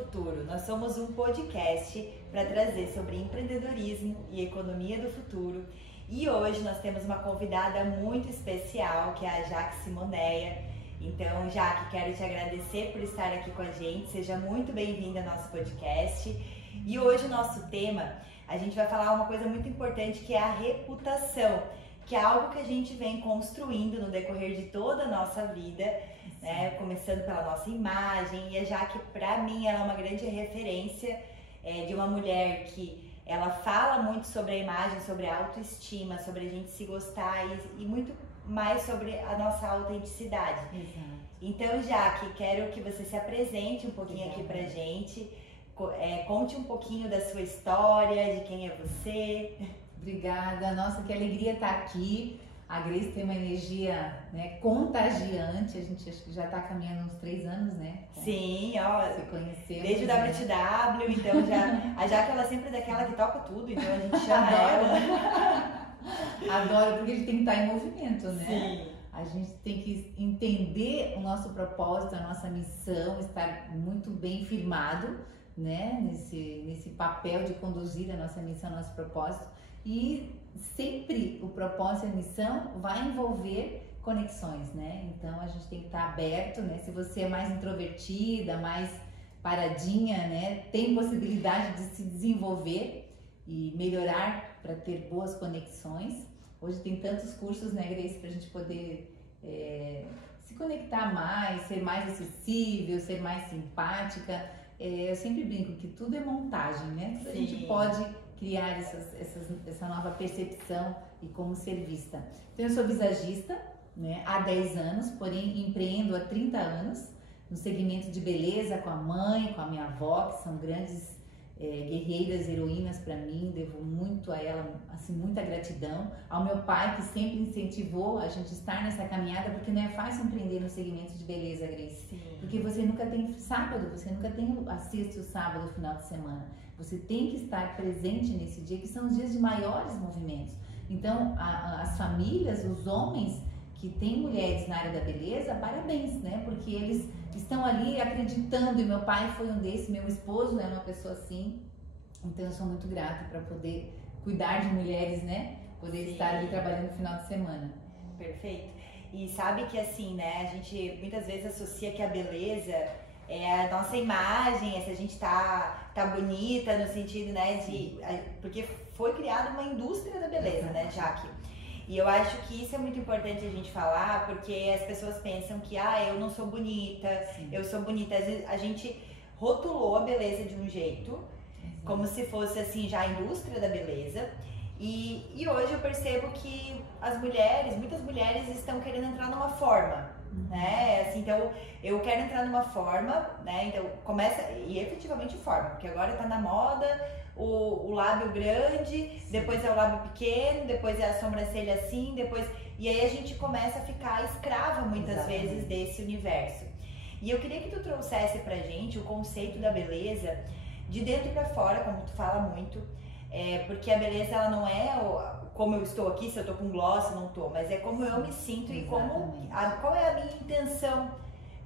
Futuro. Nós somos um podcast para trazer sobre empreendedorismo e economia do futuro. E hoje nós temos uma convidada muito especial, que é a Jaque Simoneia. Então, Jaque, quero te agradecer por estar aqui com a gente. Seja muito bem-vinda ao nosso podcast. E hoje o nosso tema, a gente vai falar uma coisa muito importante, que é a reputação, que é algo que a gente vem construindo no decorrer de toda a nossa vida, né? Começando pela nossa imagem. E a Jaque, para mim, ela é uma grande referência de uma mulher que ela fala muito sobre a imagem, sobre a autoestima, sobre a gente se gostar e muito mais sobre a nossa autenticidade. Exato. Então, Jaque, quero que você se apresente um pouquinho aqui pra gente, conte um pouquinho da sua história, de quem é você. Obrigada, nossa, que alegria estar aqui. A Grace tem uma energia, né, contagiante. A gente acho que já está caminhando uns 3 anos, né? Sim, ó, se conheceu. Desde o WTW, então a Jaque, ela sempre é daquela que toca tudo, então a gente chama ela. Adoro, porque a gente tem que estar em movimento, né? Sim. A gente tem que entender o nosso propósito, a nossa missão, estar muito bem firmado, né? Nesse papel de conduzir a nossa missão, nosso propósito. E sempre o propósito e a missão vai envolver conexões, né? Então a gente tem que estar aberto, né? Se você é mais introvertida, mais paradinha, né? Tem possibilidade de se desenvolver e melhorar para ter boas conexões. Hoje tem tantos cursos, né, Grace, para a gente poder se conectar mais, ser mais acessível, ser mais simpática. Eu sempre brinco que tudo é montagem, né? Tudo a gente pode criar essa nova percepção e como ser vista. Então, eu sou visagista, né, há 10 anos, porém empreendo há 30 anos no segmento de beleza com a mãe, com a minha avó, que são grandes guerreiras, heroínas para mim. Devo muito a ela, assim, muita gratidão. Ao meu pai, que sempre incentivou a gente estar nessa caminhada, porque não é fácil empreender no segmento de beleza, Grace. Sim. Porque você nunca tem sábado, você nunca tem a sexta e o sábado, o final de semana. Você tem que estar presente nesse dia, que são os dias de maiores movimentos. Então, as famílias, os homens que têm mulheres na área da beleza, parabéns, né? Porque eles estão ali acreditando, e meu pai foi um desses, meu esposo é uma pessoa assim. Então, eu sou muito grata para poder cuidar de mulheres, né? Poder estar ali trabalhando no final de semana. Perfeito. E sabe que assim, né? A gente muitas vezes associa que a beleza é a nossa imagem, se a gente tá bonita no sentido, né, porque foi criada uma indústria da beleza, né, Jaque? E eu acho que isso é muito importante a gente falar, porque as pessoas pensam que, eu não sou bonita, eu sou bonita. Às vezes a gente rotulou a beleza de um jeito, como se fosse assim já a indústria da beleza. E hoje eu percebo que muitas mulheres estão querendo entrar numa forma, né? Assim, então eu quero entrar numa forma, né? Então começa e efetivamente forma, porque agora tá na moda o lábio grande, depois é o lábio pequeno, depois é a sobrancelha assim, e aí a gente começa a ficar escrava muitas vezes desse universo. E eu queria que tu trouxesse pra gente o conceito da beleza de dentro pra fora, como tu fala muito. Porque a beleza, ela não é como eu estou aqui, se eu tô com gloss, não tô, mas é como eu me sinto e qual é a minha intenção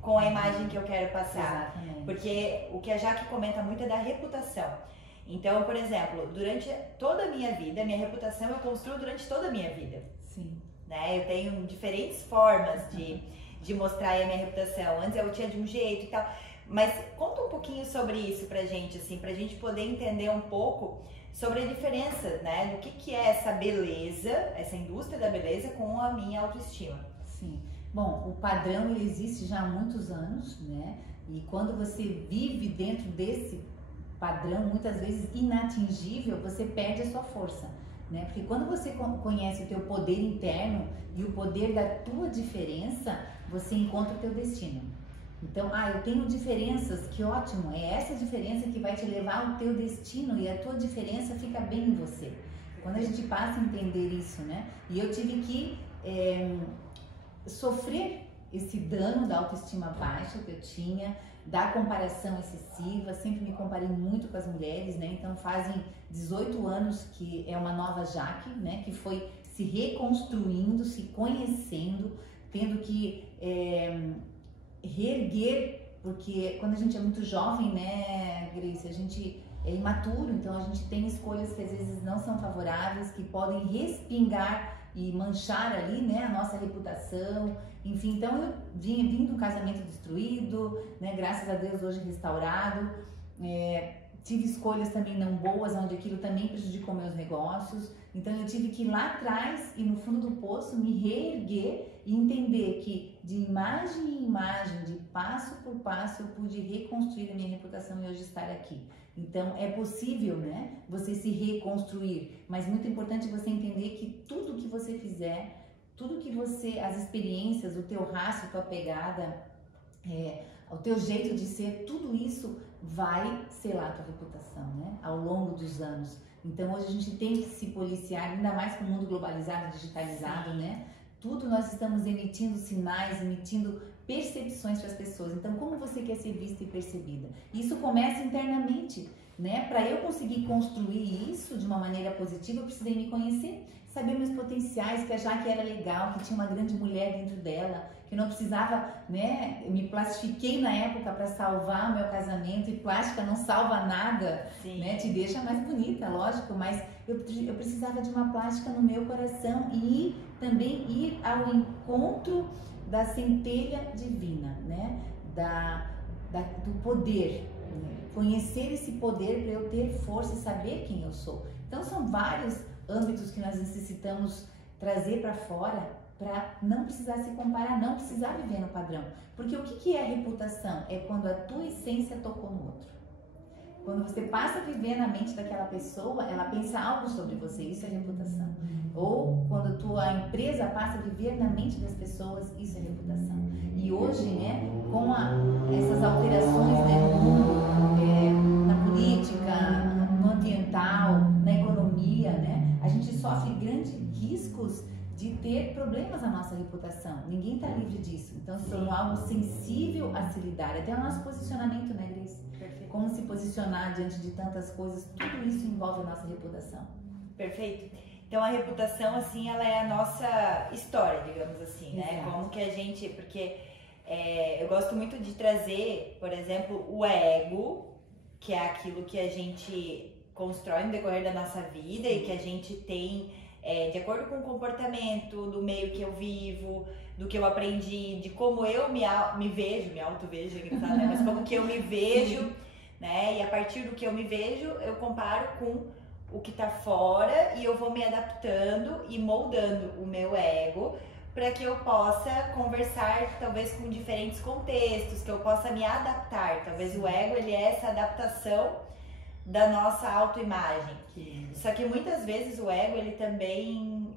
com a imagem que eu quero passar. Exatamente. Porque o que a Jaque comenta muito é da reputação. Então, por exemplo, durante toda a minha vida, minha reputação eu construo durante toda a minha vida. Sim. Né? Eu tenho diferentes formas de mostrar a minha reputação. Antes eu tinha de um jeito e tal. Mas conta um pouquinho sobre isso pra gente, assim, pra gente poder entender um pouco sobre a diferença, né, do que é essa beleza, essa indústria da beleza com a minha autoestima. Sim. Bom, o padrão ele existe já há muitos anos, né? E quando você vive dentro desse padrão, muitas vezes inatingível, você perde a sua força, né? Porque quando você conhece o teu poder interno e o poder da tua diferença, você encontra o teu destino. Então, eu tenho diferenças, que ótimo, é essa diferença que vai te levar ao teu destino e a tua diferença fica bem em você. Quando a gente passa a entender isso, né? E eu tive que sofrer esse dano da autoestima baixa que eu tinha, da comparação excessiva, sempre me comparei muito com as mulheres, né? Então fazem 18 anos que é uma nova Jaque, né? Que foi se reconstruindo, se conhecendo, tendo que reerguer porque quando a gente é muito jovem, né, Grace, a gente é imaturo, então a gente tem escolhas que às vezes não são favoráveis, que podem respingar e manchar ali, né, a nossa reputação, enfim. Então eu vim de um casamento destruído, né, graças a Deus hoje restaurado, tive escolhas também não boas, onde aquilo também prejudicou meus negócios, então eu tive que ir lá atrás e no fundo do poço me reerguer e entender que de imagem em imagem, de passo por passo, eu pude reconstruir a minha reputação e hoje estar aqui. Então é possível, né, você se reconstruir, mas muito importante você entender que tudo que você fizer, tudo que você, as experiências, o teu rastro, a tua pegada, o teu jeito de ser, tudo isso vai selar a tua reputação, né, ao longo dos anos. Então hoje a gente tem que se policiar, ainda mais com o mundo globalizado, digitalizado, né? Tudo nós estamos emitindo sinais, emitindo percepções para as pessoas. Então, como você quer ser vista e percebida? Isso começa internamente, né? Para eu conseguir construir isso de uma maneira positiva, eu precisei me conhecer, saber meus potenciais, que achar que era legal, que tinha uma grande mulher dentro dela, que não precisava, né? Eu me plastifiquei na época para salvar o meu casamento e plástica não salva nada, né? Te deixa mais bonita, lógico, mas eu precisava de uma plástica no meu coração e também ir ao encontro da centelha divina, né? Do poder, né? Conhecer esse poder para eu ter força e saber quem eu sou. Então são vários âmbitos que nós necessitamos trazer para fora para não precisar se comparar, não precisar viver no padrão. Porque o que é reputação? É quando a tua essência tocou no outro. Quando você passa a viver na mente daquela pessoa, ela pensa algo sobre você, isso é reputação. Ou quando a tua empresa passa a viver na mente das pessoas, isso é reputação. E hoje, né, com essas alterações, né, no mundo, na política, no ambiental, na economia, né, a gente sofre grandes riscos de ter problemas na nossa reputação. Ninguém está livre disso. Então se tornou algo sensível a se lidar. Até o nosso posicionamento, né, Grace? Perfeito. Como se posicionar diante de tantas coisas, tudo isso envolve a nossa reputação. Perfeito. Então a reputação, assim, ela é a nossa história, digamos assim, né? Exato. Como que a gente... Porque eu gosto muito de trazer, por exemplo, o ego, que é aquilo que a gente constrói no decorrer da nossa vida e que a gente tem... de acordo com o comportamento, do meio que eu vivo, do que eu aprendi, de como eu me vejo, me auto-vejo, né? Mas como que eu me vejo, né? E a partir do que eu me vejo, eu comparo com o que tá fora e eu vou me adaptando e moldando o meu ego para que eu possa conversar talvez com diferentes contextos, que eu possa me adaptar. Talvez o ego, ele é essa adaptação da nossa autoimagem. Só que muitas vezes o ego, ele também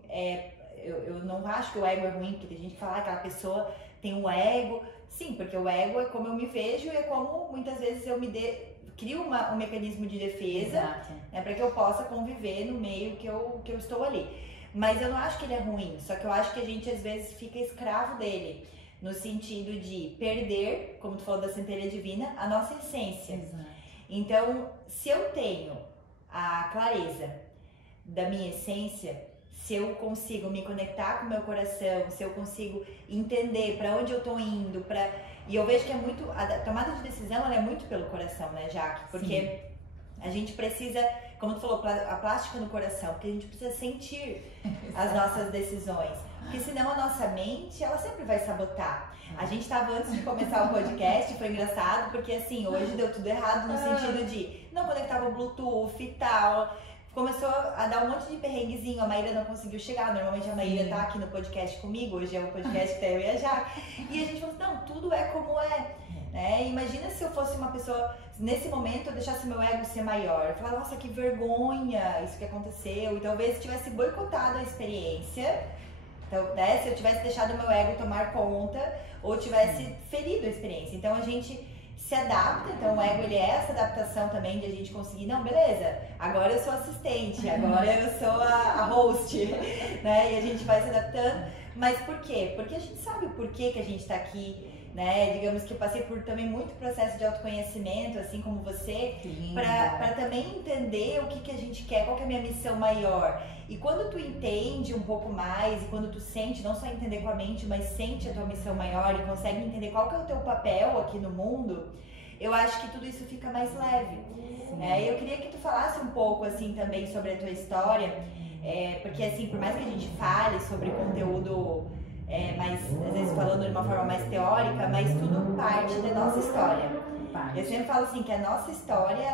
eu não acho que o ego é ruim, porque tem gente que fala que aquela pessoa tem um ego. Sim, porque o ego é como eu me vejo e é como muitas vezes eu crio um mecanismo de defesa, né, para que eu possa conviver no meio que eu estou ali. Mas eu não acho que ele é ruim, só que eu acho que a gente às vezes fica escravo dele, no sentido de perder, como tu falou da centelha divina, a nossa essência. Exato. Então, se eu tenho a clareza da minha essência, se eu consigo me conectar com o meu coração, se eu consigo entender para onde eu tô indo, e eu vejo que é muito, a tomada de decisão, ela é muito pelo coração, né, Jaque? Porque a gente precisa, como tu falou, a plástica no coração, porque a gente precisa sentir as nossas decisões. Porque senão a nossa mente, ela sempre vai sabotar. A gente estava antes de começar o podcast, foi engraçado, porque assim, hoje deu tudo errado no sentido de não conectava o Bluetooth e tal. Começou a dar um monte de perrenguezinho, a Maíra não conseguiu chegar. Normalmente a Maíra tá aqui no podcast comigo, hoje é o podcast que tá eu e a Jaque. E a gente falou assim, não, tudo é como é. Né? Imagina se eu fosse uma pessoa, nesse momento eu deixasse meu ego ser maior. Eu falava, nossa, que vergonha isso que aconteceu. E talvez tivesse boicotado a experiência. Então, né, se eu tivesse deixado o meu ego tomar conta ou tivesse ferido a experiência. Então a gente se adapta, então o ego, ele é essa adaptação também de a gente conseguir, não, beleza, agora eu sou assistente, agora eu sou a host, né, e a gente vai se adaptando. Mas por quê? Porque a gente sabe o porquê que a gente tá aqui né? Digamos que eu passei por também muito processo de autoconhecimento, assim como você, para também entender o que a gente quer, qual que é a minha missão maior. E quando tu entende um pouco mais, e quando tu sente, não só entender com a mente, mas sente a tua missão maior e consegue entender qual que é o teu papel aqui no mundo, eu acho que tudo isso fica mais leve. Eu queria que tu falasse um pouco, assim, também sobre a tua história, porque, assim, por mais que a gente fale sobre conteúdo... mas às vezes falando de uma forma mais teórica, mas tudo parte da nossa história. Eu sempre falo assim que a nossa história,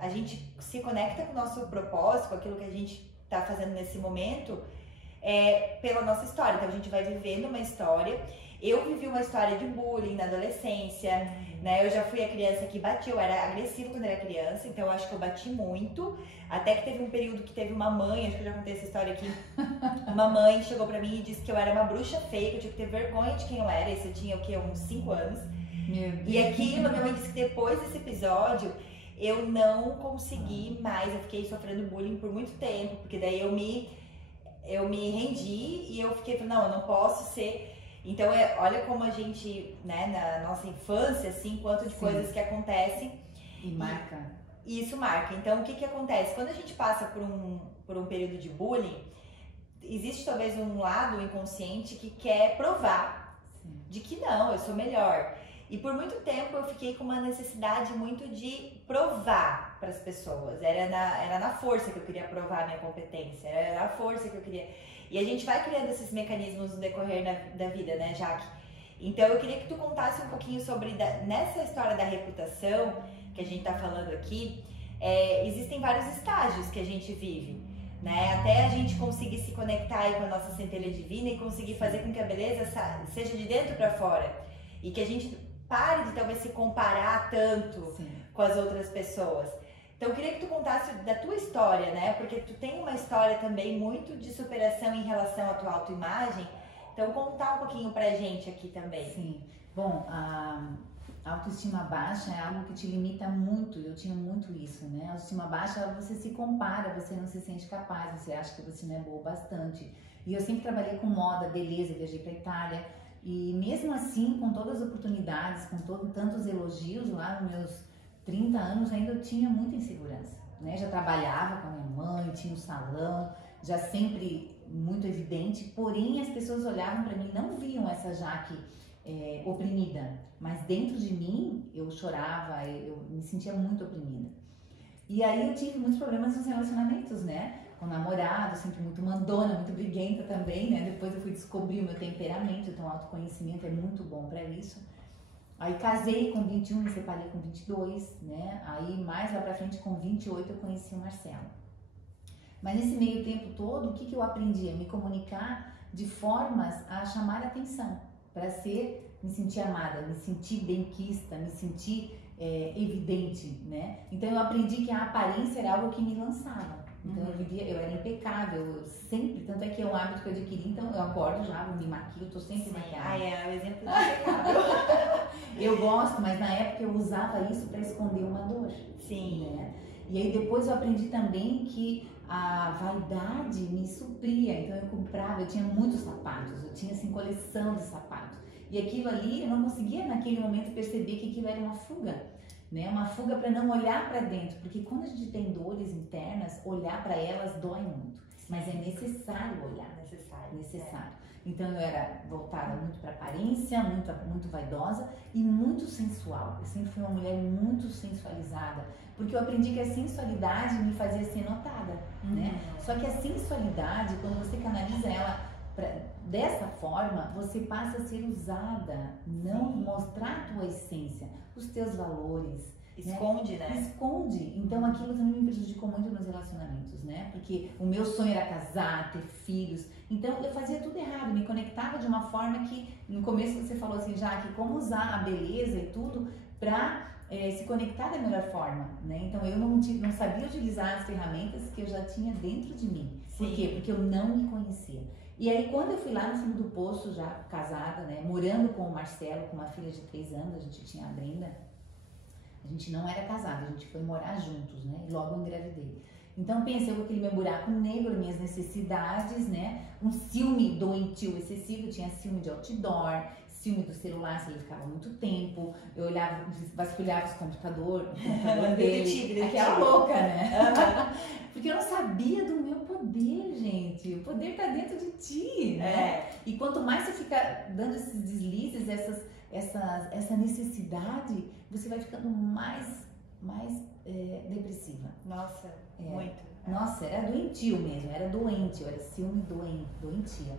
a gente se conecta com o nosso propósito, com aquilo que a gente está fazendo nesse momento, pela nossa história. Então a gente vai vivendo uma história. Eu vivi uma história de bullying na adolescência, né? Eu já fui a criança que batia, eu era agressiva quando era criança, então eu acho que eu bati muito. Até que teve um período que teve uma mãe, acho que eu já contei essa história aqui, uma mãe chegou pra mim e disse que eu era uma bruxa feia, que eu tinha que ter vergonha de quem eu era, isso eu tinha o quê? Uns 5 anos. E aquilo, minha mãe disse que depois desse episódio, eu não consegui mais, eu fiquei sofrendo bullying por muito tempo, porque daí eu me rendi e eu fiquei, não, eu não posso ser... Então, olha como a gente, né, na nossa infância, assim, quanto de coisas que acontecem. E marca. E isso marca. Então, o que acontece? Quando a gente passa por um período de bullying, existe talvez um lado inconsciente que quer provar de que não, eu sou melhor. E por muito tempo eu fiquei com uma necessidade muito de provar para as pessoas. Era na força que eu queria provar a minha competência, era na força que eu queria... E a gente vai criando esses mecanismos no decorrer da vida, né, Jaque? Então eu queria que tu contasse um pouquinho sobre, nessa história da reputação que a gente tá falando aqui, existem vários estágios que a gente vive, né? Até a gente conseguir se conectar aí com a nossa centelha divina e conseguir fazer com que a beleza seja de dentro para fora. E que a gente pare de talvez se comparar tanto com as outras pessoas. Então eu queria que tu contasse da tua história, né? Porque tu tem uma história também muito de superação em relação à tua autoimagem. Então contar um pouquinho pra gente aqui também. Sim. Bom, a autoestima baixa é algo que te limita muito. Eu tinha muito isso, né? A autoestima baixa, você se compara, você não se sente capaz, você acha que você não é boa o bastante. E eu sempre trabalhei com moda, beleza, viajei pra Itália. E mesmo assim, com todas as oportunidades, com tantos elogios lá nos meus 30 anos, ainda eu tinha muita insegurança, né? Já trabalhava com a minha mãe, tinha um salão, já sempre muito evidente, porém as pessoas olhavam para mim, não viam essa Jaque oprimida, mas dentro de mim eu chorava, eu me sentia muito oprimida. E aí eu tive muitos problemas nos relacionamentos, né? Com namorado, sempre muito mandona, muito briguenta também, né? Depois eu fui descobrir o meu temperamento, então o autoconhecimento é muito bom para isso. Aí casei com 21, me separei com 22, né? Aí mais lá pra frente, com 28, eu conheci o Marcelo. Mas nesse meio tempo todo, o que eu aprendi? A me comunicar de formas a chamar a atenção, para me sentir amada, me sentir benquista, me sentir evidente, né? Então eu aprendi que a aparência era algo que me lançava. Então eu era impecável, eu sempre, tanto é que é um hábito que eu adquiri, então eu acordo já, me maquio, eu tô sempre maquiada. É o exemplo do impecável. Eu gosto, mas na época eu usava isso para esconder uma dor. Sim. Né? E aí depois eu aprendi também que a vaidade me supria, então eu comprava, eu tinha muitos sapatos, eu tinha assim coleção de sapatos. E aquilo ali eu não conseguia naquele momento perceber que aquilo era uma fuga. Né? Uma fuga para não olhar para dentro, porque quando a gente tem dores internas, olhar para elas dói muito, mas é necessário olhar, necessário. Então eu era voltada muito para aparência, muito vaidosa e muito sensual. Eu sempre fui uma mulher muito sensualizada, porque eu aprendi que a sensualidade me fazia ser notada, né? Só que a sensualidade, quando você canaliza ela dessa forma, você passa a ser usada, não mostrar a tua essência, os teus valores. Esconde, né? Esconde. Então aquilo também me prejudicou muito nos relacionamentos, né? Porque o meu sonho era casar, ter filhos. Então eu fazia tudo errado, me conectava de uma forma que, no começo você falou assim, Jaque, como usar a beleza e tudo pra se conectar da melhor forma, né? Então eu não sabia utilizar as ferramentas que eu já tinha dentro de mim. Por quê? Porque eu não me conhecia. E aí quando eu fui lá no fundo do poço, já casada, né? Morando com o Marcelo, com uma filha de 3 anos, a gente tinha a Brenda. A gente não era casada, a gente foi morar juntos, né? E logo eu engravidei. Então pensei com aquele meu buraco negro, minhas necessidades, né? Um ciúme doentio excessivo, tinha ciúme de outdoor, ciúme do celular, se ele ficava muito tempo. Eu olhava, vasculhava o computador dele, aquela louca, né? Porque eu não sabia do meu poder, gente. O poder tá dentro de ti, né? E quanto mais você fica dando esses deslizes, essa necessidade, você vai ficando mais depressiva. Nossa, muito. Nossa, era doentio mesmo, era doente, eu era ciúme doentia.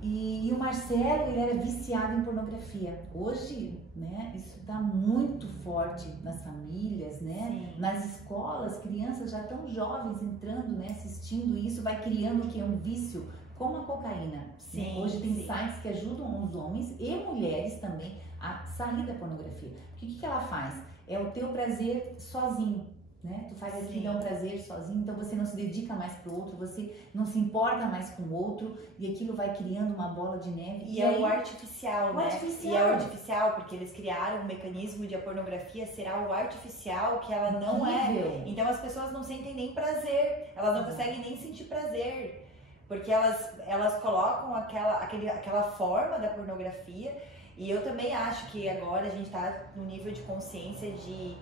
E o Marcelo, ele era viciado em pornografia. Hoje, né, isso está muito forte nas famílias, né? Sim. Nas escolas, crianças já tão jovens entrando, né, assistindo isso, vai criando o que é um vício, como a cocaína. Sim, né? Hoje tem sim. sites que ajudam os homens e mulheres também a sair da pornografia. Porque o que ela faz? É o teu prazer sozinho. Né? Tu faz aquilo que é um prazer sozinho, então você não se dedica mais pro outro, você não se importa mais com o outro e aquilo vai criando uma bola de neve. E é o artificial, né? Artificial. E é o artificial, porque eles criaram um mecanismo de a pornografia ser algo artificial que ela não é. Então as pessoas não sentem nem prazer, elas não conseguem nem sentir prazer, porque elas colocam aquela forma da pornografia. E eu também acho que agora a gente tá no nível de consciência de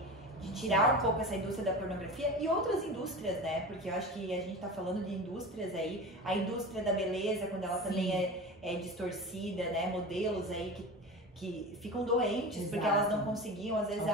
tirar um pouco essa indústria da pornografia e outras indústrias, né? Porque eu acho que a gente tá falando de indústrias aí, a indústria da beleza, quando ela também é distorcida, né? Modelos aí que ficam doentes, porque elas não conseguiam, às vezes,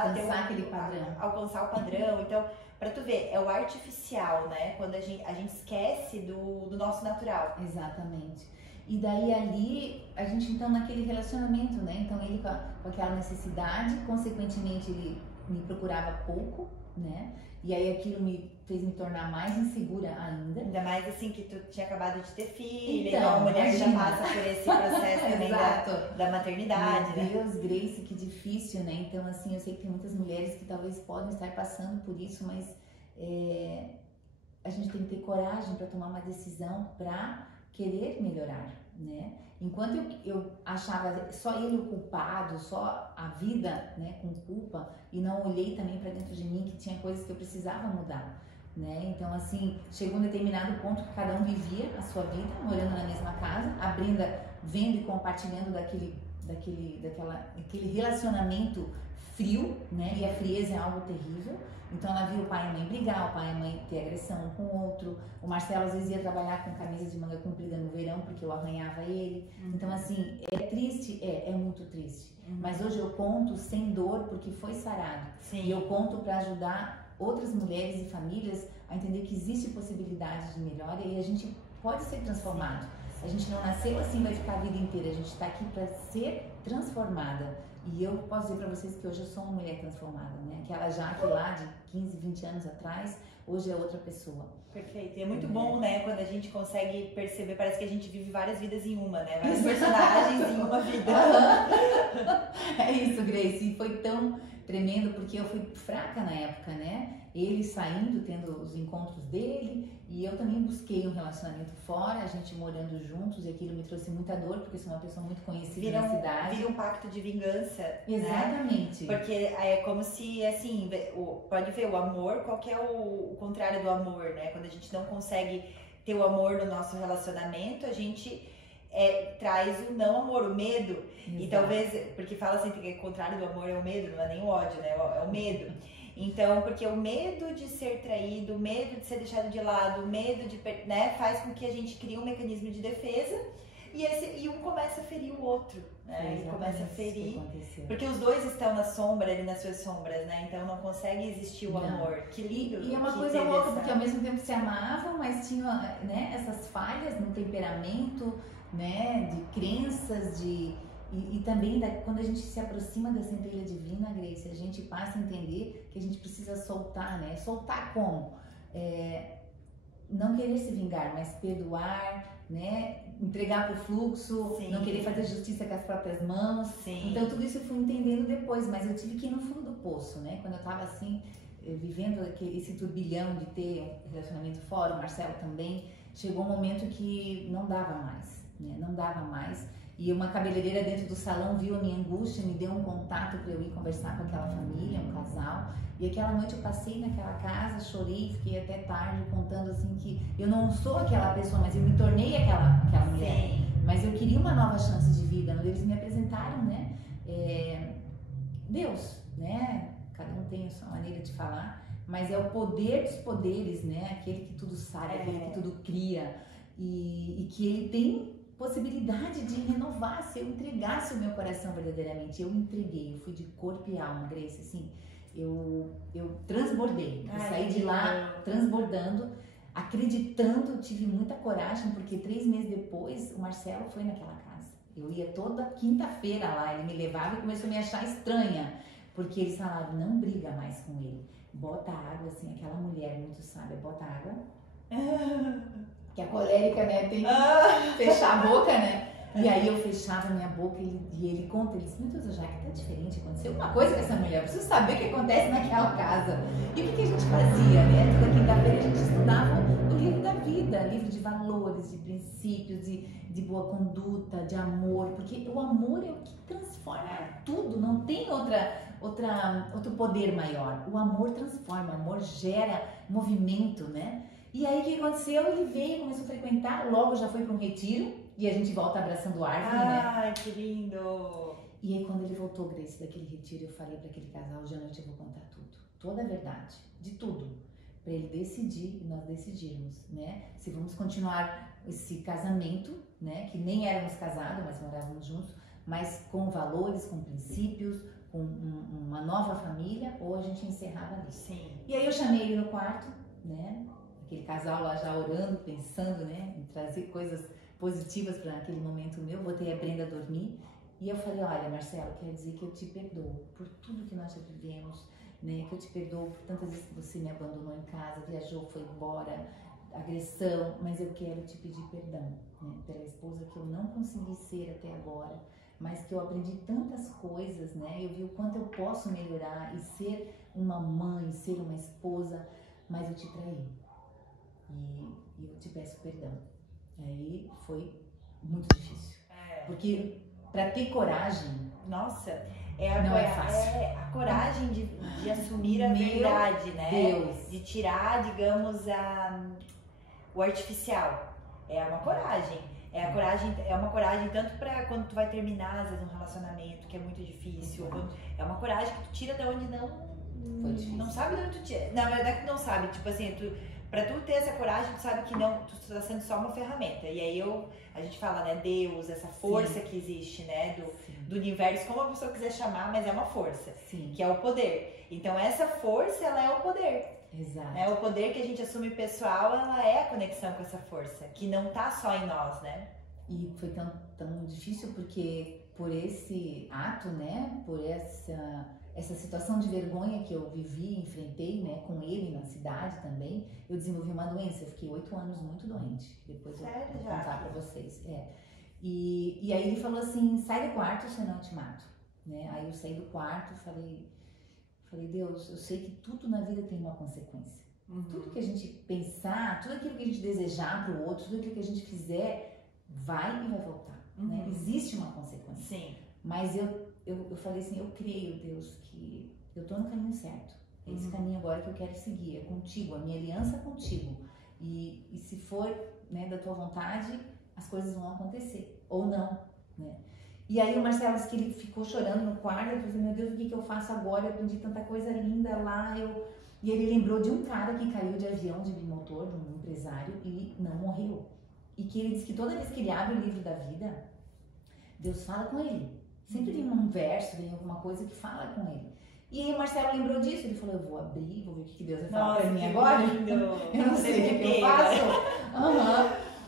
alcançar o padrão. Então, pra tu ver, é o artificial, né? Quando a gente esquece do nosso natural. Exatamente. E daí ali, a gente então naquele relacionamento, né? Então ele com aquela necessidade, consequentemente ele me procurava pouco, né? E aí aquilo me fez me tornar mais insegura ainda. Ainda mais assim que tu tinha acabado de ter filha, então a mulher já passa por esse processo também da maternidade, Meu Deus, Grace, que difícil, né? Então assim, eu sei que tem muitas mulheres que talvez podem estar passando por isso, mas a gente tem que ter coragem para tomar uma decisão para querer melhorar, né? Enquanto eu achava só ele o culpado, só a vida, né, com culpa, e não olhei também para dentro de mim que tinha coisas que eu precisava mudar, né? Então assim, chegou um determinado ponto que cada um vivia a sua vida, morando na mesma casa, a Brenda vendo e compartilhando daquele relacionamento frio, né? E a frieza é algo terrível. Então ela viu o pai e a mãe brigar, o pai e a mãe ter agressão um com o outro. O Marcelo às vezes ia trabalhar com camisa de manga comprida no verão porque eu arranhava ele. Então assim, é triste? É muito triste. Mas hoje eu conto sem dor porque foi sarado. Sim. E eu conto para ajudar outras mulheres e famílias a entender que existe possibilidade de melhora e a gente pode ser transformado. A gente não nasceu assim, vai ficar a vida inteira. A gente está aqui para ser transformada. E eu posso dizer para vocês que hoje eu sou uma mulher transformada, né? Aquela Jaque lá de 15, 20 anos atrás, hoje é outra pessoa. Perfeito. E é muito bom, né? Quando a gente consegue perceber, parece que a gente vive várias vidas em uma, né? Vários personagens em uma vida. É isso, Grace. E foi tão tremendo porque eu fui fraca na época, né? Ele saindo, tendo os encontros dele, e eu também busquei um relacionamento fora, a gente morando juntos, e aquilo me trouxe muita dor, porque eu sou uma pessoa muito conhecida na cidade. Vira um pacto de vingança. Exatamente. Né? Porque é como se, assim, pode ver, o amor, qual que é o contrário do amor, né? Quando a gente não consegue ter o amor no nosso relacionamento, a gente traz o não amor, o medo. Exato. E talvez, porque fala assim que o contrário do amor é o medo, não é nem o ódio, né? É o medo. Então, porque o medo de ser traído, o medo de ser deixado de lado, o medo de, né, faz com que a gente crie um mecanismo de defesa e um começa a ferir o outro, né? E começa a ferir, porque os dois estão na sombra, ali nas suas sombras, né? Então não consegue existir o amor. Que lindo. E é uma coisa louca, porque ao mesmo tempo se amavam, mas tinham, né, essas falhas no temperamento, né, de crenças, e também quando a gente se aproxima da centelha divina, Grace, a gente passa a entender que a gente precisa soltar, né? Soltar como? Não querer se vingar, mas perdoar, né? Entregar pro fluxo, Sim. não querer fazer justiça com as próprias mãos. Sim. Então tudo isso eu fui entendendo depois, mas eu tive que ir no fundo do poço, né? Quando eu tava assim, vivendo esse turbilhão de ter um relacionamento fora, o Marcelo também, chegou um momento que não dava mais, né? Não dava mais. E uma cabeleireira dentro do salão viu a minha angústia, me deu um contato para eu ir conversar com aquela família, um casal. E aquela noite eu passei naquela casa, chorei, fiquei até tarde contando assim que eu não sou aquela pessoa, mas eu me tornei aquela mulher. Sim. mas eu queria uma nova chance de vida. Onde eles me apresentaram, né? Deus, né? Cada um tem a sua maneira de falar, mas é o poder dos poderes, né? Aquele que tudo sabe, aquele que tudo cria e que ele tem possibilidade de renovar se eu entregasse o meu coração verdadeiramente. Eu entreguei, eu fui de corpo e alma, Grace, assim, eu transbordei, eu saí de lá transbordando, acreditando, tive muita coragem, porque 3 meses depois o Marcelo foi naquela casa. Eu ia toda quinta-feira lá, ele me levava e começou a me achar estranha, porque eles falavam, não briga mais com ele, bota água, assim, aquela mulher muito sábia, bota água, que a colérica, né, tem que fechar a boca, né? E aí eu fechava a minha boca e ele conta, ele disse, meu Deus, já que tá diferente, aconteceu uma coisa com essa mulher, eu preciso saber o que acontece naquela casa. E o que a gente fazia, né? Toda quinta-feira a gente estudava o livro da vida, livro de valores, de princípios, de boa conduta, de amor, porque o amor é o que transforma tudo, não tem outro poder maior. O amor transforma, o amor gera movimento, né? E aí o que aconteceu? Ele veio, começou a frequentar, logo já foi para um retiro e a gente volta abraçando árvore, né? Ai, que lindo! E aí quando ele voltou, Grace, daquele retiro, eu falei para aquele casal, hoje à noite eu vou contar tudo, toda a verdade, de tudo, para ele decidir e nós decidirmos, né? Se vamos continuar esse casamento, né? Que nem éramos casados, mas morávamos juntos, mas com valores, com princípios, com uma nova família, ou a gente encerrava ali. Sim. E aí eu chamei ele no quarto, né? Aquele casal lá já orando, pensando, né, em trazer coisas positivas para aquele momento meu. Botei a Brenda a dormir e eu falei, olha, Marcelo, quero dizer que eu te perdoo por tudo que nós já vivemos, né, que eu te perdoo por tantas vezes que você me abandonou em casa, viajou, foi embora, agressão, mas eu quero te pedir perdão, né, pela esposa que eu não consegui ser até agora, mas que eu aprendi tantas coisas, né, eu vi o quanto eu posso melhorar e ser uma mãe, ser uma esposa, mas eu te traí. E eu te peço perdão. Aí foi muito difícil. Porque para ter coragem, nossa, não é fácil. É a coragem de assumir a verdade, né? Deus. De tirar, digamos, o artificial. É uma coragem. É uma coragem tanto para quando tu vai terminar, às vezes, um relacionamento que é muito difícil. É uma coragem que tu tira de onde não sabe de onde tu tira. Na verdade, tu não sabe. Tipo assim, pra tu ter essa coragem, tu sabe que não, tu tá sendo só uma ferramenta. E aí a gente fala, né, Deus, essa força que existe, né, do universo, como a pessoa quiser chamar, mas é uma força, que é o poder. Então essa força, ela é o poder. Exato. É o poder que a gente assume pessoal, ela é a conexão com essa força, que não tá só em nós, né? E foi tão difícil porque por esse ato, né, por essa situação de vergonha que eu vivi, enfrentei, né, com ele na cidade também, eu desenvolvi uma doença. Eu fiquei 8 anos muito doente. Depois eu vou contar pra vocês. E aí ele falou assim, sai do quarto, senão eu te mato. Né? Aí eu saí do quarto e falei, Deus, eu sei que tudo na vida tem uma consequência. Tudo que a gente pensar, tudo aquilo que a gente desejar pro outro, tudo aquilo que a gente fizer, vai e vai voltar. Né? Existe uma consequência. Sim. Mas eu falei assim, eu creio, Deus, que eu tô no caminho certo. É esse caminho agora que eu quero seguir, é contigo, a minha aliança é contigo. E se for, né, da tua vontade, as coisas vão acontecer. Ou não, né? E aí o Marcelo disse que ele ficou chorando no quarto, eu falei, meu Deus, o que eu faço agora? Eu aprendi tanta coisa linda lá. E ele lembrou de um cara que caiu de avião de bimotor, de um empresário, e não morreu. E que ele disse que toda vez que ele abre o livro da vida, Deus fala com ele. Sempre vem um verso, vem alguma coisa que fala com ele. E aí o Marcelo lembrou disso, ele falou, eu vou abrir, vou ver o que Deus vai falar pra mim agora. Eu não sei o que eu faço.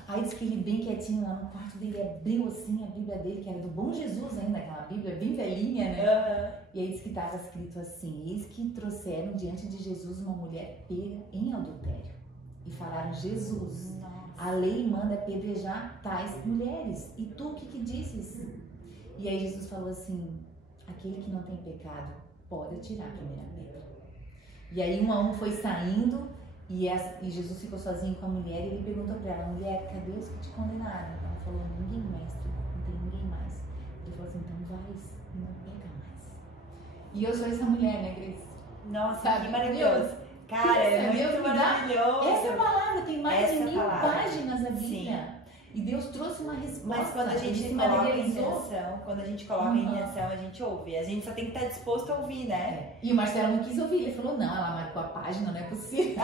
Aí disse que ele bem quietinho lá no quarto dele, abriu assim a Bíblia dele, que era do Bom Jesus ainda, aquela Bíblia bem velhinha, né? E aí disse que estava escrito assim, eis que trouxeram diante de Jesus uma mulher pega em adultério. E falaram, Jesus, a lei manda apedrejar tais mulheres. E tu o que dizes? E aí Jesus falou assim, aquele que não tem pecado pode atirar a primeira pedra. E aí um a um foi saindo e Jesus ficou sozinho com a mulher e ele perguntou para ela, mulher, cadê os que te condenaram? Ela falou, ninguém, mestre, não tem ninguém mais. Ele falou assim, então vais e não peca mais. E eu sou essa mulher, né, Grace? Nossa, sabe? Que maravilhoso. Cara, é muito maravilhoso. Essa palavra tem mais de 1000 palavra. páginas a Bíblia. E Deus trouxe uma resposta. Mas quando a gente coloca a intenção, quando a gente coloca a intenção, a gente ouve. A gente só tem que estar disposto a ouvir, né? E o Marcelo não quis ouvir, ele falou, não, ela marcou a página, não é possível.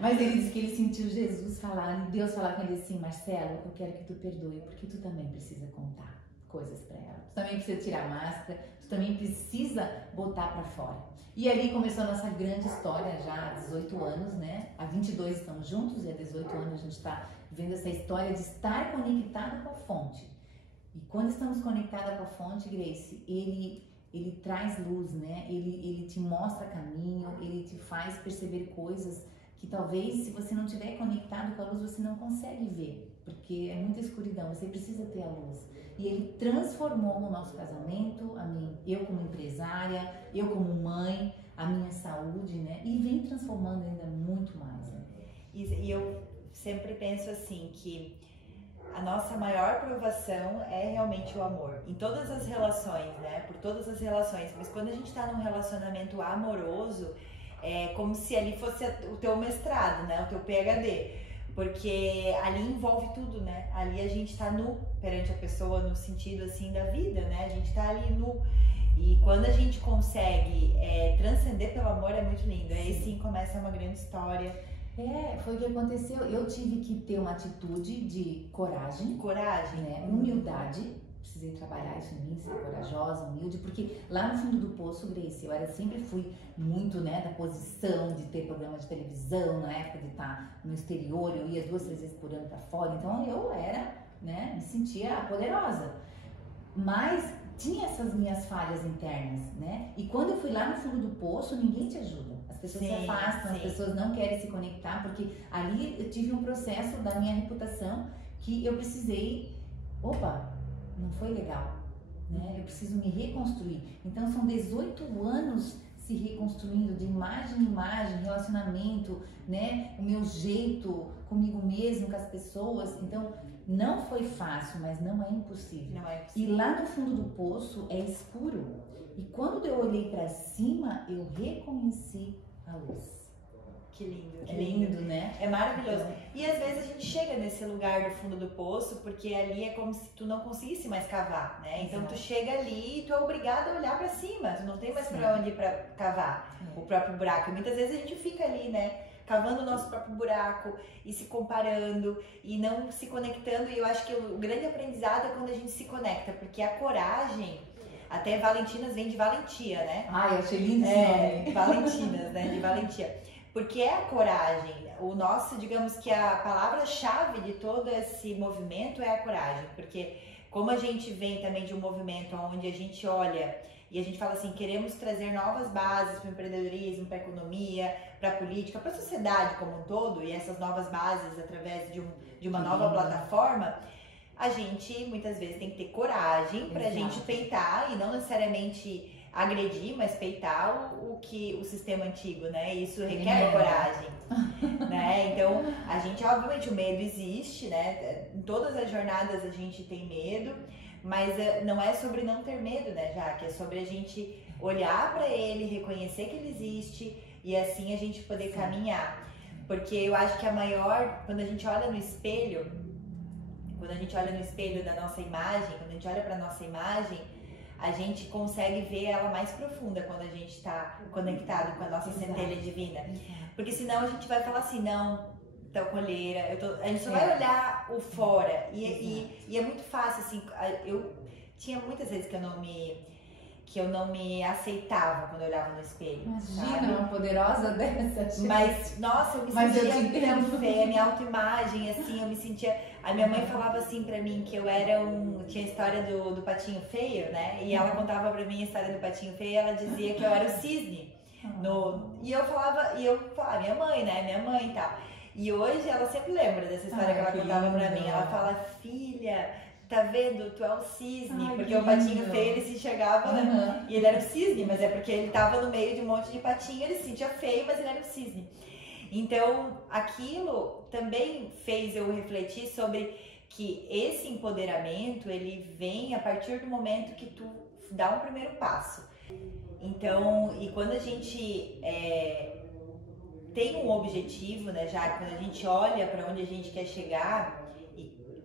Mas ele disse que ele sentiu Jesus falar, e Deus falar com ele assim, Marcelo, eu quero que tu perdoe, porque tu também precisa contar coisas pra ela. Tu também precisa tirar a máscara, tu também precisa botar pra fora. E ali começou a nossa grande história já há 18 anos, né? Há 22 estamos juntos e há 18 anos a gente está vivendo essa história de estar conectado com a fonte. E quando estamos conectados com a fonte, Grace, ele traz luz, né? Ele te mostra caminho, ele te faz perceber coisas que talvez se você não estiver conectado com a luz você não consegue ver, porque é muita escuridão, você precisa ter a luz. E ele transformou o nosso casamento, eu como empresária, eu como mãe, a minha saúde, né? E vem transformando ainda muito mais. Né? E eu sempre penso assim, que a nossa maior provação é realmente o amor. Em todas as relações, né? Por todas as relações. Mas quando a gente está num relacionamento amoroso, é como se ali fosse o teu mestrado, né? O teu PhD. Porque ali envolve tudo, né? Ali a gente tá nu perante a pessoa no sentido assim da vida, né? A gente tá ali nu. E quando a gente consegue transcender pelo amor é muito lindo. Aí sim começa uma grande história. Foi o que aconteceu. Eu tive que ter uma atitude de coragem. Coragem. Né? Humildade. Precisei trabalhar isso em mim, ser corajosa, humilde, porque lá no fundo do poço, Grace, eu sempre fui muito, né, da posição de ter programa de televisão, na época de estar no exterior, eu ia 2, 3 vezes por ano para fora, então eu era, né, me sentia poderosa. Mas tinha essas minhas falhas internas, né? E quando eu fui lá no fundo do poço, ninguém te ajuda. As pessoas se afastam, as pessoas não querem se conectar, porque ali eu tive um processo da minha reputação que eu precisei, não foi legal, né? Eu preciso me reconstruir. Então são 18 anos se reconstruindo de imagem em imagem, relacionamento, né? O meu jeito comigo mesmo, com as pessoas. Então não foi fácil, mas não é impossível. Não é impossível. E lá no fundo do poço é escuro. E quando eu olhei para cima, eu reconheci a luz. Que lindo, que é lindo, lindo, né? É maravilhoso. E às vezes a gente chega nesse lugar do fundo do poço, porque ali é como se tu não conseguisse mais cavar, né? Então tu chega ali e tu é obrigado a olhar pra cima, tu não tem mais pra onde ir pra cavar o próprio buraco. E muitas vezes a gente fica ali, né? Cavando o nosso próprio buraco e se comparando e não se conectando. E eu acho que o grande aprendizado é quando a gente se conecta, porque a coragem, até Valentinas vem de valentia, né? Ai, achei lindo esse nome. Valentinas, né? De valentia. Porque é a coragem, o nosso, digamos que a palavra-chave de todo esse movimento é a coragem, porque como a gente vem também de um movimento onde a gente olha e a gente fala assim, queremos trazer novas bases para o empreendedorismo, para a economia, para a política, para a sociedade como um todo, e essas novas bases através de uma nova plataforma, a gente muitas vezes tem que ter coragem para a gente peitar e não necessariamente agredir, mas peitar o sistema antigo, né? Isso requer coragem, né? Então, a gente, obviamente, o medo existe, né? Em todas as jornadas a gente tem medo, mas não é sobre não ter medo, né, Jaque? É sobre a gente olhar para ele, reconhecer que ele existe e assim a gente poder caminhar. Porque eu acho que quando a gente olha no espelho, da nossa imagem, quando a gente olha para nossa imagem, a gente consegue ver ela mais profunda quando a gente está conectado com a nossa centelha divina. Porque senão a gente vai falar assim, não, tá colheira, a gente só vai olhar o fora. E é muito fácil, assim, eu tinha muitas vezes que eu não me aceitava quando eu olhava no espelho. Imagina, sabe? uma poderosa dessa. Mas, nossa, eu me sentia muito feia, minha autoimagem, assim, eu me sentia... A minha mãe falava assim pra mim que eu era tinha a história do patinho feio, né? E ela contava pra mim a história do patinho feio e ela dizia que eu era o cisne. E eu falava, minha mãe, né? Minha mãe e tal. E hoje ela sempre lembra dessa história que ela contava pra mim. Ela fala, filha... Tá vendo? Tu é o cisne. Porque o patinho feio, ele se enxergava, né? E ele era o cisne, mas é porque ele tava no meio de um monte de patinho, ele se sentia feio, mas ele era o cisne. Então, aquilo também fez eu refletir sobre que esse empoderamento, ele vem a partir do momento que tu dá um primeiro passo. Então, e quando a gente tem um objetivo, né, já quando a gente olha para onde a gente quer chegar,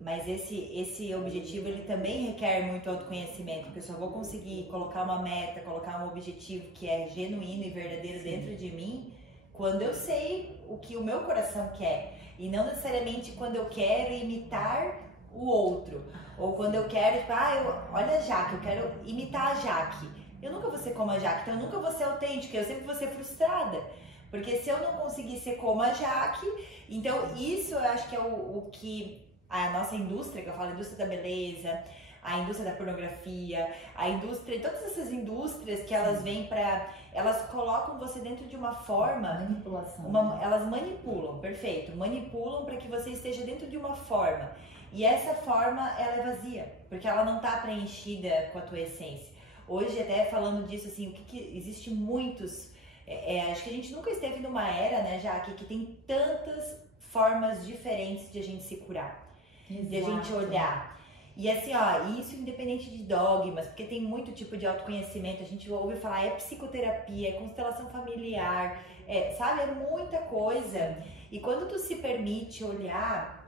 mas esse objetivo ele também requer muito autoconhecimento, porque eu só vou conseguir colocar uma meta, colocar um objetivo que é genuíno e verdadeiro dentro de mim, quando eu sei o que o meu coração quer, e não necessariamente quando eu quero imitar o outro, ou quando eu quero, tipo, olha a Jaque, eu quero imitar a Jaque. Eu nunca vou ser como a Jaque, então eu nunca vou ser autêntica, eu sempre vou ser frustrada. Porque se eu não conseguir ser como a Jaque, então isso eu acho que é o que a nossa indústria, que eu falo, a indústria da beleza, a indústria da pornografia, a indústria, todas essas indústrias que elas vêm elas colocam você dentro de uma forma... Manipulação. Elas manipulam, perfeito, manipulam para que você esteja dentro de uma forma. E essa forma, ela é vazia, porque ela não está preenchida com a tua essência. Hoje, até falando disso, assim, existe muitos... acho que a gente nunca esteve numa era, né, Jaque, que tem tantas formas diferentes de a gente se curar. Exato. De a gente olhar. E assim, isso independente de dogmas, porque tem muito tipo de autoconhecimento, a gente ouve falar, é psicoterapia, é constelação familiar, sabe, é muita coisa. E quando tu se permite olhar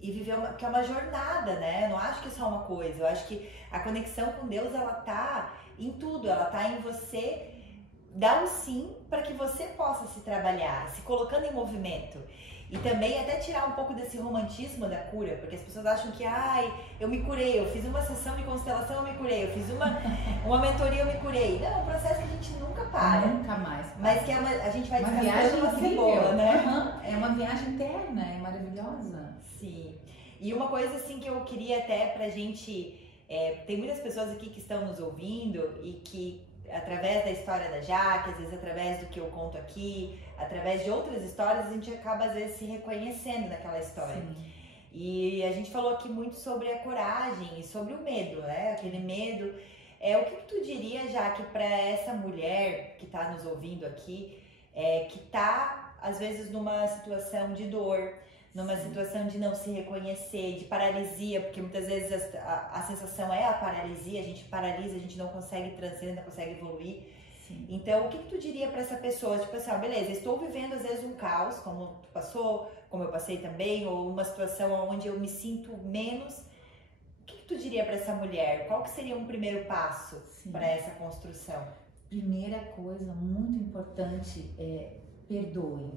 e viver que é uma jornada, né, eu não acho que é só uma coisa, eu acho que a conexão com Deus, ela tá em tudo, ela tá em você dar o sim para que você possa se trabalhar, se colocando em movimento. E também até tirar um pouco desse romantismo da cura, porque as pessoas acham que, eu me curei, eu fiz uma sessão de constelação, eu me curei, eu fiz uma mentoria, eu me curei. Não, é um processo que a gente nunca para. Nunca mais. Mas que a gente vai uma viagem uma cebola, né? É uma viagem interna, é maravilhosa. Sim. E uma coisa assim que eu queria até pra gente, tem muitas pessoas aqui que estão nos ouvindo e que através da história da Jaque, às vezes através do que eu conto aqui, através de outras histórias, a gente acaba às vezes se reconhecendo naquela história. Sim. E a gente falou aqui muito sobre a coragem e sobre o medo, né? Aquele medo. O que tu diria, Jaque, para essa mulher que está nos ouvindo aqui, que está às vezes numa situação de dor, numa situação de não se reconhecer, de paralisia, porque muitas vezes a sensação é a paralisia, a gente paralisa, a gente não consegue transcender, não consegue evoluir. Sim. Então, o que tu diria para essa pessoa? Tipo assim, beleza, estou vivendo às vezes um caos, como tu passou, como eu passei também, ou uma situação onde eu me sinto menos. O que tu diria para essa mulher? Qual que seria um primeiro passo para essa construção? Primeira coisa muito importante é perdoe,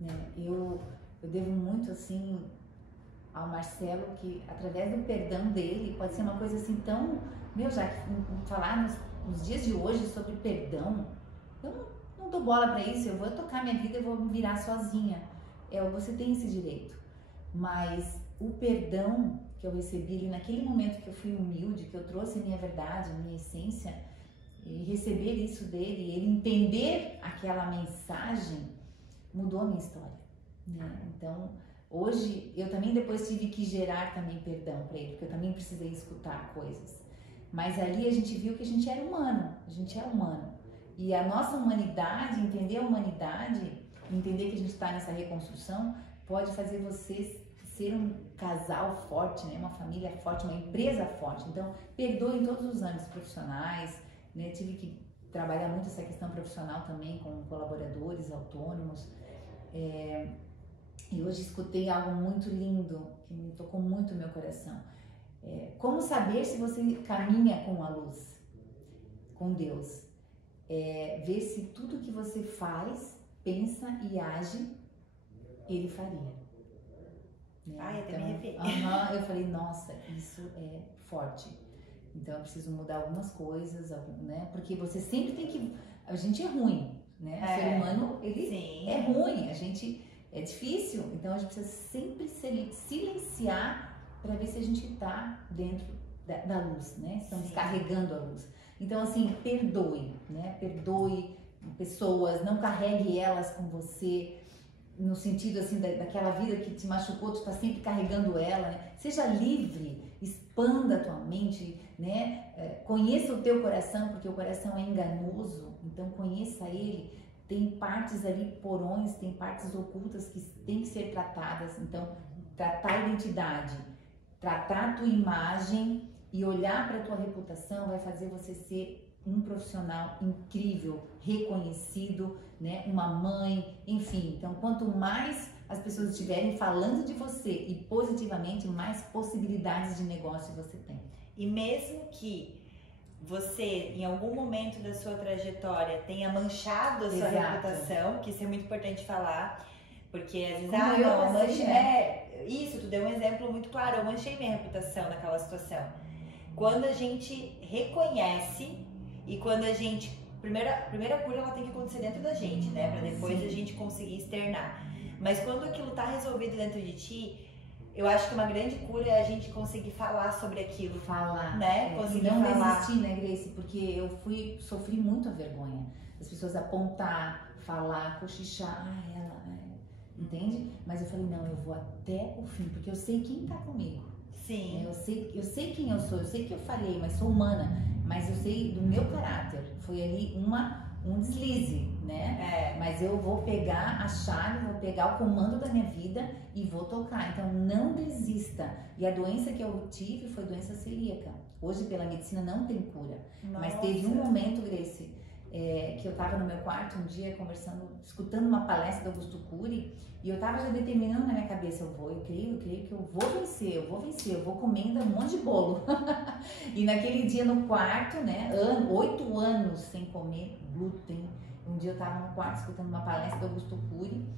né? Eu devo muito assim ao Marcelo, que através do perdão dele pode ser uma coisa assim tão, já falar nos dias de hoje sobre perdão, eu não dou bola para isso, eu vou tocar minha vida, eu vou me virar sozinha. Você tem esse direito, mas o perdão que eu recebi ali naquele momento que eu fui humilde, que eu trouxe minha verdade, minha essência, e receber isso dele, ele entender aquela mensagem, mudou a minha história, né? Então, hoje, eu também depois tive que gerar também perdão para ele, porque eu também precisei escutar coisas. Mas ali a gente viu que a gente era humano, a gente é humano. E a nossa humanidade, entender a humanidade, entender que a gente está nessa reconstrução, pode fazer você ser um casal forte, né? Uma família forte, uma empresa forte. Então, perdoe em todos os âmbitos profissionais, né? Tive que trabalhar muito essa questão profissional também com colaboradores autônomos. E hoje escutei algo muito lindo, que me tocou muito o meu coração. Como saber se você caminha com a luz, com Deus? Ver se tudo que você faz, pensa e age, Ele faria. Até me arrepiei. Eu falei, nossa, isso é forte. Então eu preciso mudar algumas coisas, né? Porque você sempre tem que... A gente é ruim, né? O ser humano, ele é ruim, a gente... É difícil, então a gente precisa sempre silenciar para ver se a gente está dentro da luz, né? Estamos carregando a luz. Então, assim, perdoe, né? Perdoe pessoas, não carregue elas com você, no sentido, assim, daquela vida que te machucou, tu está sempre carregando ela, né? Seja livre, expanda a tua mente, né? Conheça o teu coração, porque o coração é enganoso, então conheça ele. Tem partes ali, porões, tem partes ocultas que têm que ser tratadas. Então, tratar a identidade, tratar a tua imagem e olhar para a tua reputação vai fazer você ser um profissional incrível, reconhecido, né? Uma mãe, enfim. Então, quanto mais as pessoas estiverem falando de você e positivamente, mais possibilidades de negócio você tem. E mesmo que você, em algum momento da sua trajetória, tenha manchado a sua reputação, que isso é muito importante falar, porque às vezes, isso, tu deu um exemplo muito claro, eu manchei minha reputação naquela situação. Quando a gente reconhece e quando a gente, a primeira cura ela tem que acontecer dentro da gente, né, para depois a gente conseguir externar. Mas quando aquilo tá resolvido dentro de ti, eu acho que uma grande cura é a gente conseguir falar sobre aquilo. Falar, né? Conseguir não falar. Desistir, né, Grace? Porque eu sofri muito a vergonha. As pessoas apontar, falar, cochichar, entende? Mas eu falei, não, eu vou até o fim, porque eu sei quem tá comigo. Sim. Eu sei quem eu sou, eu sei que eu falhei, mas sou humana, mas eu sei do meu caráter. Foi ali um deslize, né? Mas eu vou pegar a chave, vou pegar o comando da minha vida e vou tocar. Então não desista. E a doença que eu tive foi doença celíaca. Hoje pela medicina não tem cura. Nossa. Mas teve um momento, Grace, que eu tava no meu quarto um dia conversando, escutando uma palestra do Augusto Cury, e eu tava já determinando na minha cabeça, eu creio que eu vou vencer, eu vou comer ainda um monte de bolo. E naquele dia no quarto, né, 8 anos sem comer glúten, um dia eu tava no quarto escutando uma palestra do Augusto Cury,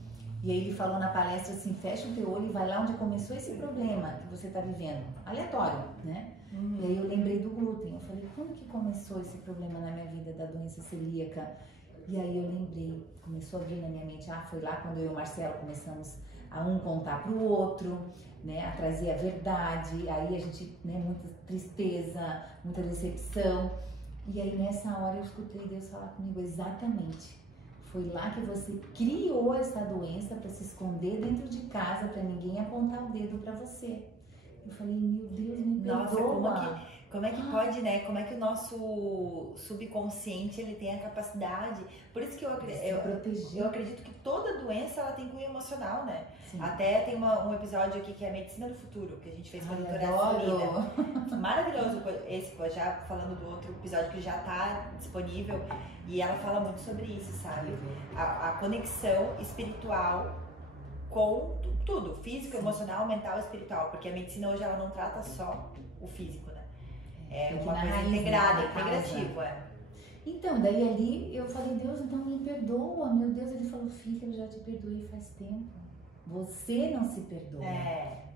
e aí ele falou na palestra assim, fecha o teu olho e vai lá onde começou esse problema que você tá vivendo, aleatório, né? E aí eu lembrei do glúten, eu falei, quando que começou esse problema na minha vida da doença celíaca? E aí eu lembrei, começou a vir na minha mente, foi lá quando eu e o Marcelo começamos a um contar pro outro, né, a trazer a verdade, aí a gente, né, muita tristeza, muita decepção, e aí nessa hora eu escutei Deus falar comigo, exatamente, foi lá que você criou essa doença para se esconder dentro de casa, para ninguém apontar o dedo para você. Eu falei, meu Deus, me perdoa. Nossa, como é que pode, né? Como é que o nosso subconsciente ele tem a capacidade? Por isso que eu acredito que toda doença ela tem cunho emocional, né? Sim. Até tem um episódio aqui que é a Medicina do Futuro, que a gente fez com a doutora Celina. Maravilhoso esse, já falando do outro episódio que já tá disponível. E ela fala muito sobre isso, sabe? A conexão espiritual com tudo, físico, emocional, mental e espiritual, porque a medicina hoje ela não trata só o físico, né? É uma coisa integrada, integrativa. Então, daí ali eu falei, Deus, então me perdoa, meu Deus, ele falou, filha, eu já te perdoei faz tempo, você não se perdoa.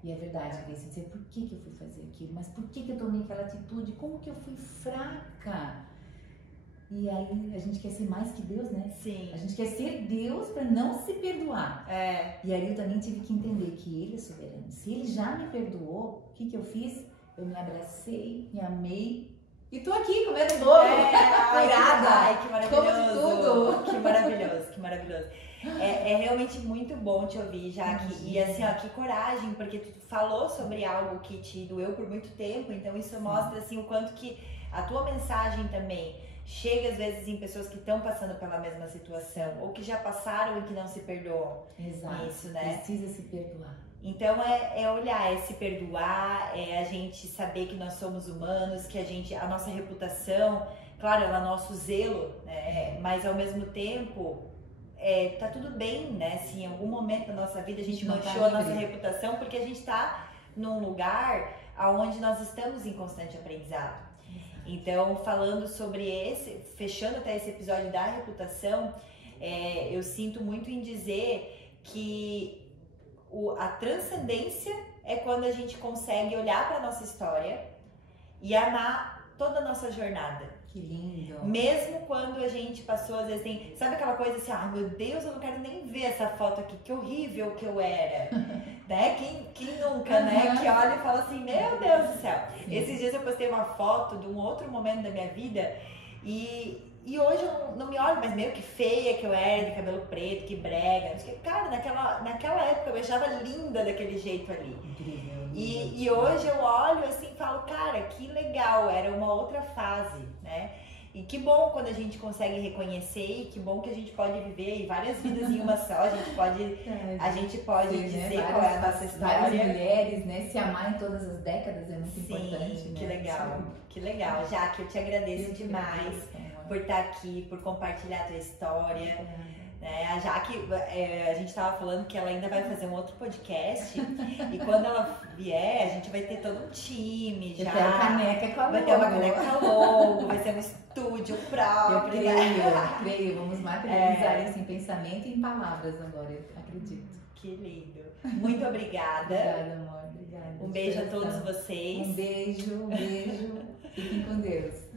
E é verdade, Grace, dizer, por que eu fui fazer aquilo, mas por que eu tomei aquela atitude, como que eu fui fraca? E aí a gente quer ser mais que Deus, né? Sim. A gente quer ser Deus para não se perdoar. E aí eu também tive que entender que Ele é soberano. Se Ele já me perdoou, o que eu fiz? Eu me abracei, me amei e tô aqui comendo bolo, curada. Ai, que maravilhoso. Como tudo. Que maravilhoso, que maravilhoso. É realmente muito bom te ouvir, Jaque. E assim, ó, que coragem, porque tu falou sobre algo que te doeu por muito tempo, então isso mostra assim o quanto que a tua mensagem também chega às vezes em pessoas que estão passando pela mesma situação ou que já passaram e que não se perdoam. Exato. Isso, né? Precisa se perdoar. Então é olhar, é se perdoar, é a gente saber que nós somos humanos, que a nossa reputação, claro, ela é nosso zelo, né? Mas ao mesmo tempo tá tudo bem, né? Se em algum momento da nossa vida a gente manchou a nossa reputação, porque a gente tá num lugar onde nós estamos em constante aprendizado. Então, falando sobre fechando até esse episódio da reputação, eu sinto muito em dizer que a transcendência é quando a gente consegue olhar para a nossa história e amar toda a nossa jornada. Que lindo! Mesmo quando a gente passou, às vezes sabe aquela coisa assim, meu Deus, eu não quero nem ver essa foto aqui, que horrível que eu era. Né? Quem nunca, né? Que olha e fala assim, meu Deus do céu. Sim. Esses dias eu postei uma foto de um outro momento da minha vida e hoje eu não me olho, mas meio que feia que eu era, de cabelo preto, que brega. Cara, naquela época eu achava linda daquele jeito ali. Incrível. E hoje eu olho assim e falo, cara, que legal, era uma outra fase, né? E que bom quando a gente consegue reconhecer, e que bom que a gente pode viver várias vidas em uma só, a gente pode sim, dizer, né? qual é a nossa história. Várias mulheres, né? Se amar em todas as décadas é muito importante, né? Que legal, que legal. Jaque, eu te agradeço demais. por estar aqui, por compartilhar a tua história. Né? A Jaque, a gente estava falando que ela ainda vai fazer um outro podcast e quando ela vier, a gente vai ter todo um time já. Vai ter uma caneca com a logo. Vai ter uma caneca logo, vai ser um estúdio próprio. Eu creio. Vamos materializar esse pensamento em palavras agora, eu acredito. Que lindo. Muito obrigada. Obrigada, amor. Obrigada. Um beijo a todos vocês. Um beijo. Fiquem com Deus.